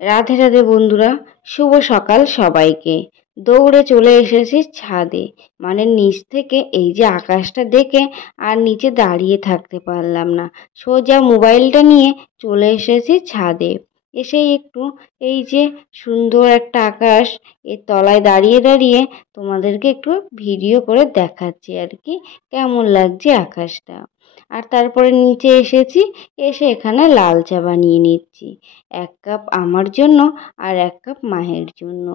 রাধে রাধে বন্ধুরা, শুভ সকাল সবাইকে। দৌড়ে চলে এসেছি ছাদে, মানে নিচ থেকে এই যে আকাশটা দেখে আর নিচে দাঁড়িয়ে থাকতে পারলাম না। সোজা মোবাইলটা নিয়ে চলে এসেছি ছাদে। এসে একটু এই যে সুন্দর একটা আকাশ, এর তলায় দাঁড়িয়ে দাঁড়িয়ে তোমাদেরকে একটু ভিডিও করে দেখাচ্ছি আর কি, কেমন লাগছে আকাশটা। আর তারপরে নিচে এসেছি, এসে এখানে লাল চা বানিয়ে নিচ্ছি। 1 কাপ আমার জন্য আর 1 কাপ মায়ের জন্য।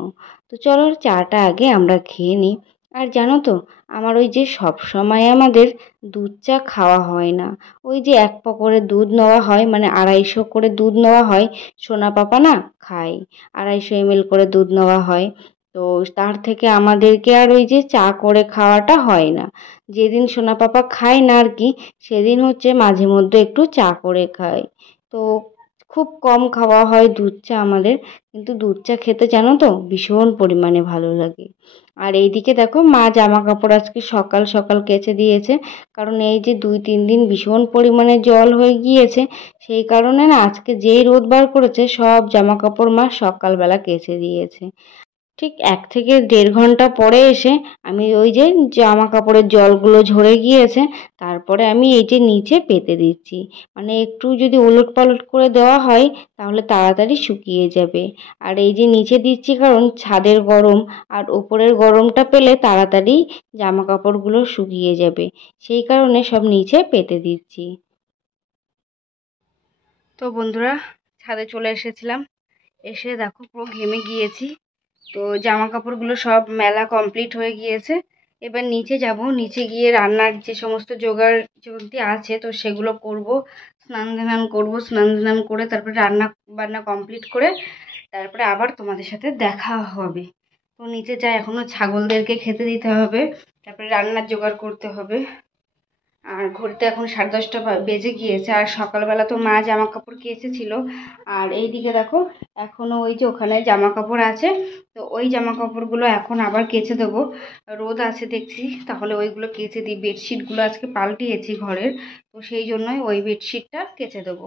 তো চলো চাটা আগে আমরা খেয়ে নিই। আর জানো তো, আমার ওই যে সব সময় আমাদের দুধ চা খাওয়া হয় না। ওই যে 1 পা করে দুধ নেওয়া হয়, মানে 250 করে দুধ নেওয়া হয়। সোনা পাপা না খায়, 250 ml করে দুধ নেওয়া হয়। তো তার থেকে আমাদেরকে আর ওই যে চা করে খাওয়াটা হয় না। যেদিন সোনা পাপা খায় না আর কি, সেদিন হচ্ছে মাঝে মধ্যে একটু চা করে খায়। তো খুব কম খাওয়া হয় দুধ চা আমাদের, কিন্তু দুধ চা খেতে জানো তো ভীষণ পরিমাণে ভালো লাগে। আর এইদিকে দেখো, মা জামা কাপড় আজকে সকাল সকাল কেচে দিয়েছে, কারণ এই যে 2-3 দিন ভীষণ পরিমাণে জল হয়ে গিয়েছে। সেই কারণে না আজকে যেই রোদ বার করেছে সব জামা কাপড় মা সকালবেলা কেচে দিয়েছে। ঠিক 1 থেকে 1.5 ঘন্টা পরে এসে আমি ওই যে জামা কাপড়ের জলগুলো ঝরে গিয়েছে, তারপরে আমি এই যে নিচে পেতে দিচ্ছি। মানে একটু যদি ওলট পালট করে দেওয়া হয় তাহলে তাড়াতাড়ি শুকিয়ে যাবে। আর এই যে নিচে দিচ্ছি কারণ ছাদের গরম, আর ওপরের গরমটা পেলে তাড়াতাড়ি জামা কাপড়গুলো শুকিয়ে যাবে। সেই কারণে সব নিচে পেতে দিচ্ছি। তো বন্ধুরা, ছাদে চলে এসেছিলাম, এসে দেখো পুরো ঘেমে গিয়েছি। তো জামা কাপড়গুলো সব মেলা কমপ্লিট হয়ে গিয়েছে। এবার নিচে যাব, নিচে গিয়ে রান্নার যে সমস্ত জোগাড় যন্ত্রী আছে তো সেগুলো করব। স্নান ধান করবো, স্নান ধান করে তারপরে রান্না বান্না কমপ্লিট করে তারপরে আবার তোমাদের সাথে দেখা হবে। তো নিচে যাই, এখনও ছাগলদেরকে খেতে দিতে হবে, তারপরে রান্নার জোগাড় করতে হবে। আর ঘড়িতে এখন 10:30 বেজে গিয়েছে। আর সকালবেলা তো মা জামা কাপড় কেচেছিল। আর এইদিকে দেখো, এখনও ওই যে ওখানে জামা কাপড় আছে, তো ওই জামা কাপড়গুলো এখন আবার কেচে দেবো। রোদ আছে দেখছি, তাহলে ওইগুলো কেচে দিই। বেডশিটগুলো আজকে পাল্টিয়েছি ঘরের, তো সেই জন্যই ওই বেডশিটটা কেচে দেবো।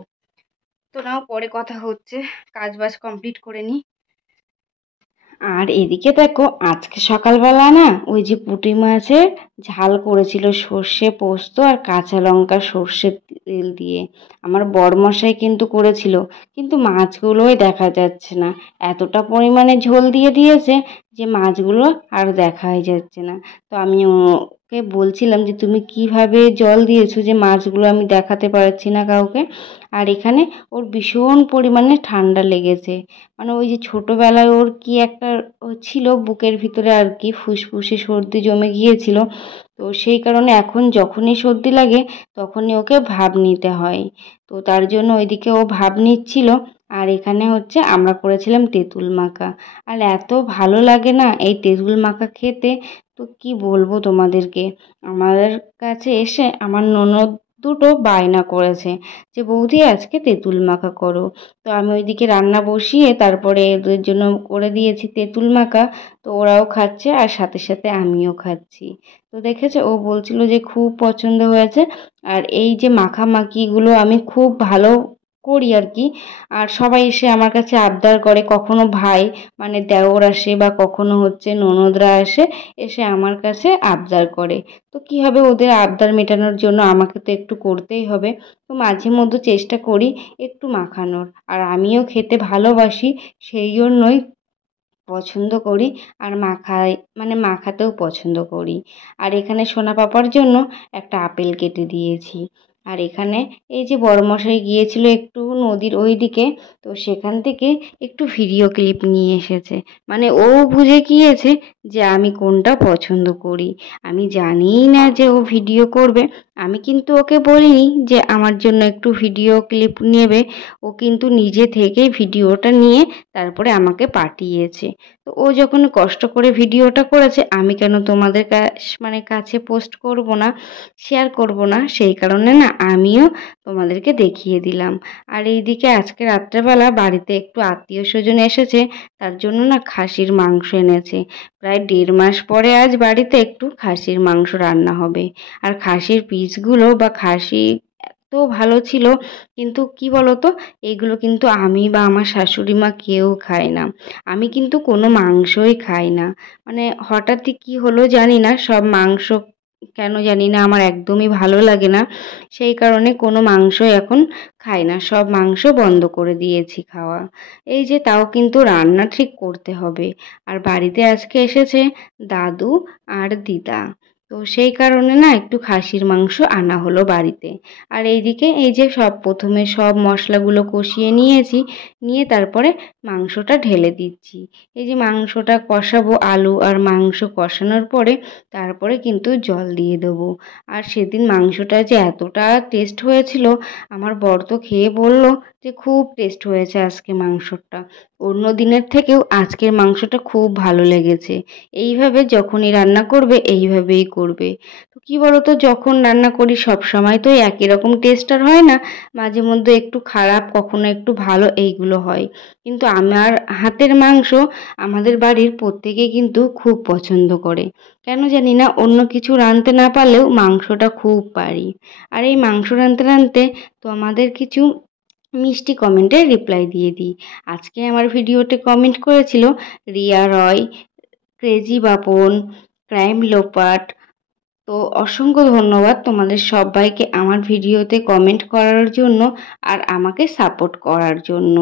তো নাও পরে কথা হচ্ছে, কাজ বাজ কমপ্লিট করে নিই। আর এদিকে দেখো, আজকে সকালবেলা না ওই যে পুঁটি মাছের ঝাল করেছিল সর্ষে পোস্ত আর কাঁচা লঙ্কা সর্ষের তেল দিয়ে। আমার বড়মশাই কিন্তু করেছিল, কিন্তু মাছগুলোই দেখা যাচ্ছে না। এতটা পরিমাণে ঝোল দিয়ে দিয়েছে যে মাছগুলো আর দেখাই যাচ্ছে না। তো আমি ওকে বলছিলাম যে তুমি কিভাবে জল দিয়েছো যে মাছগুলো আমি দেখাতে পারছি না কাউকে। আর এখানে ওর ভীষণ পরিমাণে ঠান্ডা লেগেছে। মানে ওই যে ছোটোবেলায় ওর কি একটা ছিল বুকের ভিতরে আর কি, ফুসফুসে সর্দি জমে গিয়েছিল। তো সেই কারণে এখন যখনই সর্দি লাগে তখনই ওকে ভাপ নিতে হয়। তো তার জন্য ওইদিকে ও ভাপ নিচ্ছিল। আর এখানে হচ্ছে আমরা করেছিলাম তেঁতুল মাখা। আর এত ভালো লাগে না এই তেঁতুল মাখা খেতে, তো কি বলবো তোমাদেরকে। আমাদের কাছে এসে আমার ননদ দুটো বায়না করেছে যে বৌদি আজকে তেঁতুল মাখা করো। তো আমি ওইদিকে রান্না বসিয়ে তারপরে ওদের জন্য করে দিয়েছি তেঁতুল মাখা। তো ওরাও খাচ্ছে আর সাথে সাথে আমিও খাচ্ছি। তো দেখেছে, ও বলছিল যে খুব পছন্দ হয়েছে। আর এই যে মাখামাখিগুলো আমি খুব ভালো করি আর কি। আর সবাই এসে আমার কাছে আবদার করে, কখনো ভাই মানে দেওর আসে বা কখনো হচ্ছে ননদরা আসে, এসে আমার কাছে আবদার করে। তো কি হবে, ওদের আবদার মেটানোর জন্য আমাকে তো একটু করতেই হবে। তো মাঝে মধ্যে চেষ্টা করি একটু মাখানোর। আর আমিও খেতে ভালোবাসি, সেই জন্যই পছন্দ করি। আর মানে মাখাতেও পছন্দ করি। আর এখানে সোনা পাপার জন্য একটা আপেল কেটে দিয়েছি। আর এখানে এই যে বড়মশাই গিয়েছিল একটু নদীর ওই দিকে, তো সেখান থেকে একটু ভিডিও ক্লিপ নিয়ে এসেছে। মানে ও বুঝে গিয়েছে যে আমি কোনটা পছন্দ করি। আমি জানিই না যে ও ভিডিও করবে। আমি কিন্তু ওকে বলিনি যে আমার জন্য একটু ভিডিও ক্লিপ নেবে। ও কিন্তু নিজে থেকেই ভিডিওটা নিয়ে তারপরে আমাকে পাঠিয়েছে। তো ও যখন কষ্ট করে ভিডিওটা করেছে, আমি কেন তোমাদের মানে কাছে পোস্ট করব না, শেয়ার করব না, সেই কারণে না আমিও তোমাদেরকে দেখিয়ে দিলাম। আর এইদিকে আজকে রাত্রেবেলা বাড়িতে একটু আত্মীয় স্বজন এসেছে, তার জন্য না খাসির মাংস এনেছে। প্রায় 1.5 মাস পরে আজ বাড়িতে একটু খাসির মাংস রান্না হবে। আর খাসির পিসগুলো বা খাসি ভালো ছিল। কিন্তু কি বলো তো, এগুলো কিন্তু আমি বা আমার শাশুড়ি মা কেউ খায় না। আমি কিন্তু কোনো মাংসই খাই না। মানে হঠাৎই কি হলো জানি না, সব মাংস কেন জানি না আমার একদমই ভালো লাগে না। সেই কারণে কোনো মাংসই এখন খাই না, সব মাংস বন্ধ করে দিয়েছি খাওয়া। এই যে তাও কিন্তু রান্না ঠিক করতে হবে। আর বাড়িতে আজকে এসেছে দাদু আর দিদা। তো সেই কারণে না একটু খাসির মাংস আনা হলো বাড়িতে। আর এইদিকে এই যে প্রথমে সব মশলাগুলো কষিয়ে নিয়েছি, নিয়ে তারপরে মাংসটা ঢেলে দিচ্ছি। এই যে মাংসটা কষাবো, আলু আর মাংস কষানোর পরে তারপরে কিন্তু জল দিয়ে দেবো। আর সেদিন মাংসটা যে এতটা টেস্ট হয়েছিল, আমার বর তো খেয়ে বলল যে খুব টেস্ট হয়েছে আজকে মাংসটা। অন্য দিনের থেকেও আজকের মাংসটা খুব ভালো লেগেছে। এইভাবে যখনই রান্না করবে এইভাবেই করবে। তো কী বলো তো, যখন রান্না করি সব সময় তো একই রকম টেস্ট আর হয় না, মাঝে মধ্যে একটু খারাপ কখনো একটু ভালো এইগুলো হয়। কিন্তু আমার হাতের মাংস আমাদের বাড়ির প্রত্যেকে কিন্তু খুব পছন্দ করে। কেন জানি না, অন্য কিছু রাঁধতে না পারলেও মাংসটা খুব পারি। আর এই মাংস রাঁধতে রাঁধতে তো আমাদের কিছু মিষ্টি কমেন্টে রিপ্লাই দিয়ে দিই। আজকে আমার ভিডিওতে কমেন্ট করেছিল রিয়া রয়, ক্রেজি বাপন, ক্রাইম লোপাট। তো অসংখ্য ধন্যবাদ তোমাদের সবাইকে আমার ভিডিওতে কমেন্ট করার জন্য আর আমাকে সাপোর্ট করার জন্য।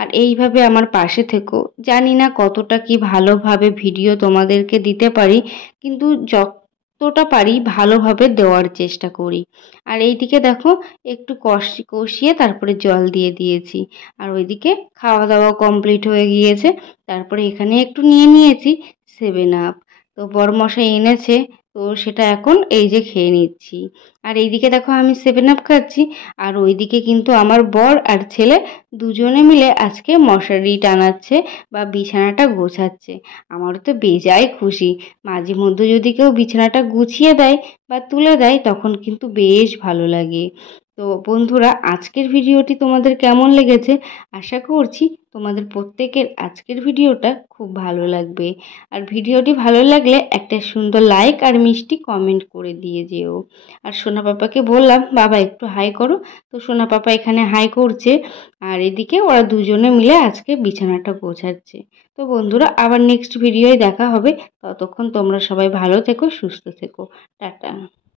আর এইভাবে আমার পাশে থেকো। জানি না কতটা কি ভালোভাবে ভিডিও তোমাদেরকে দিতে পারি, কিন্তু যতটা পারি ভালোভাবে দেওয়ার চেষ্টা করি। আর এইদিকে দেখো একটু কষিয়ে তারপরে জল দিয়ে দিয়েছি। আর ওইদিকে খাওয়া দাওয়া কমপ্লিট হয়ে গিয়েছে। তারপরে এখানে একটু নিয়ে নিয়েছি 7 আপ। তো বড়মশাই এনেছে, তো সেটা এখন এই যে খেয়ে নিচ্ছি। আর এইদিকে দেখো আমি 7 আপ খাচ্ছি। আর ওইদিকে কিন্তু আমার বর আর ছেলে দুজনে মিলে আজকে মশারি টানাচ্ছে বা বিছানাটা গোছাচ্ছে। আমারও তো বেজায় খুশি। মাঝে মধ্যে যদি কেউ বিছানাটা গুছিয়ে দেয় বা তুলে দেয় তখন কিন্তু বেশ ভালো লাগে। তো বন্ধুরা, আজকের ভিডিওটি তোমাদের কেমন লেগেছে? আশা করছি তোমাদের প্রত্যেকের আজকের ভিডিওটা খুব ভালো লাগবে। আর ভিডিওটি ভালো লাগলে একটা সুন্দর লাইক আর মিষ্টি কমেন্ট করে দিয়ে যেও। আর সোনা পাপাকে বললাম বাবা একটু হাই করো, তো সোনা পাপা এখানে হাই করছে। আর এদিকে ওরা দুজনে মিলে আজকে বিছানাটা গোছাচ্ছে। তো বন্ধুরা, আবার নেক্সট ভিডিওয় দেখা হবে। ততক্ষণ তোমরা সবাই ভালো থেকো, সুস্থ থেকো। টাটা।